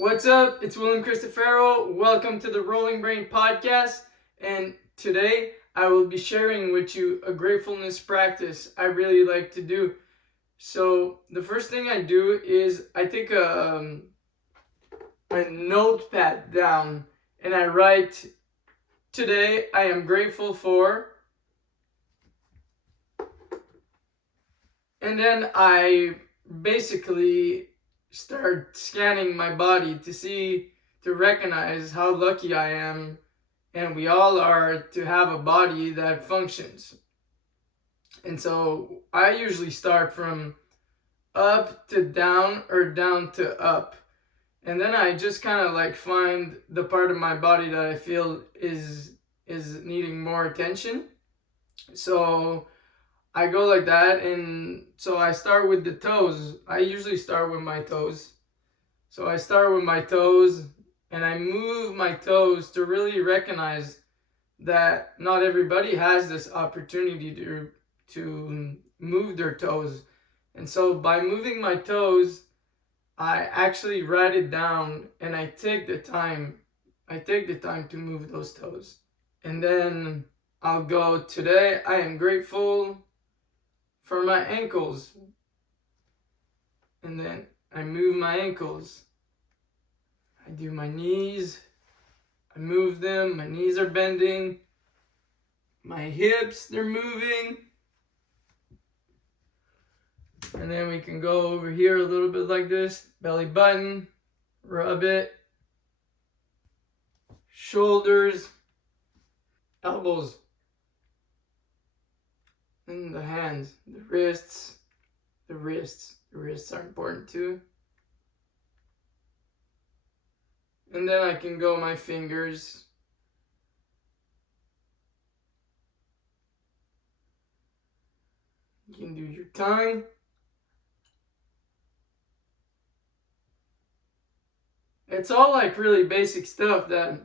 What's up? It's William Christofero. Welcome to the Rolling Brain Podcast. And today I will be sharing with you a gratefulness practice I really like to do. So the first thing I do is I take a notepad down and I write, today I am grateful for, and then I basically start scanning my body to recognize how lucky I am, and we all are, to have a body that functions. And so I usually start from up to down or down to up. And then I just kind of like find the part of my body that I feel is needing more attention. So I go like that, and so I start with the toes. I usually start with my toes. So I start with my toes, and I move my toes to really recognize that not everybody has this opportunity to move their toes. And so by moving my toes, I actually write it down, and I take the time to move those toes. And then I'll go, today I am grateful for my ankles. And then I move my ankles. I do my knees. I move them. My knees are bending. My hips, they're moving. And then we can go over here a little bit like this. Belly button. Rub it. Shoulders. Elbows. And the hands. The wrists. The wrists are important too. And then I can go my fingers. You can do your tongue. It's all like really basic stuff that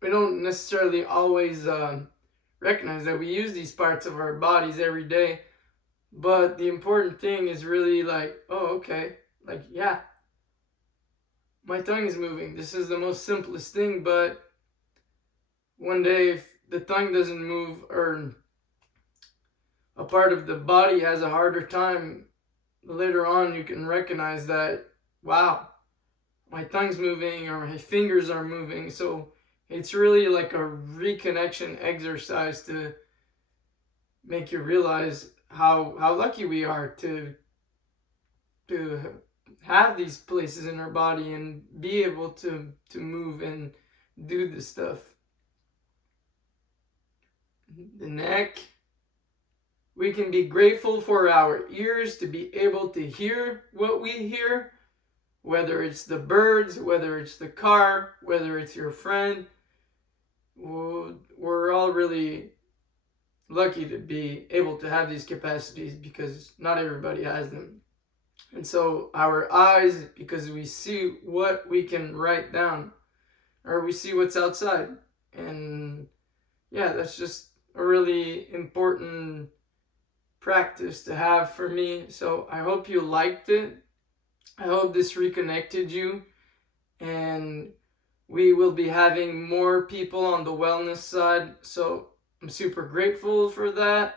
we don't necessarily always recognize, that we use these parts of our bodies every day. But the important thing is really like, oh, okay, like, yeah, my tongue is moving. This is the most simplest thing, but one day if the tongue doesn't move, or a part of the body has a harder time, later on you can recognize that, wow, my tongue's moving or my fingers are moving. So it's really like a reconnection exercise to make you realize how lucky we are to have these places in our body and be able to move and do this stuff. The neck. We can be grateful for our ears to be able to hear what we hear, whether it's the birds, whether it's the car, whether it's your friend. We're all really lucky to be able to have these capacities, because not everybody has them. And so our eyes, because we see what we can write down, or we see what's outside. And yeah, that's just a really important practice to have for me. So I hope you liked it. I hope this reconnected you, and we will be having more people on the wellness side. So I'm super grateful for that.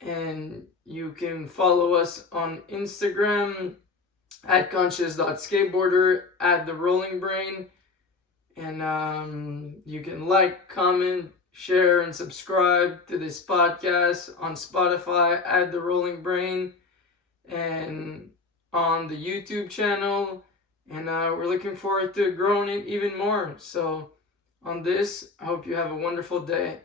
And you can follow us on Instagram at conscious.skateboarder, at the Rolling Brain. And you can like, comment, share, and subscribe to this podcast on Spotify at the Rolling Brain, and on the YouTube channel. And we're looking forward to growing it even more. So on this, I hope you have a wonderful day.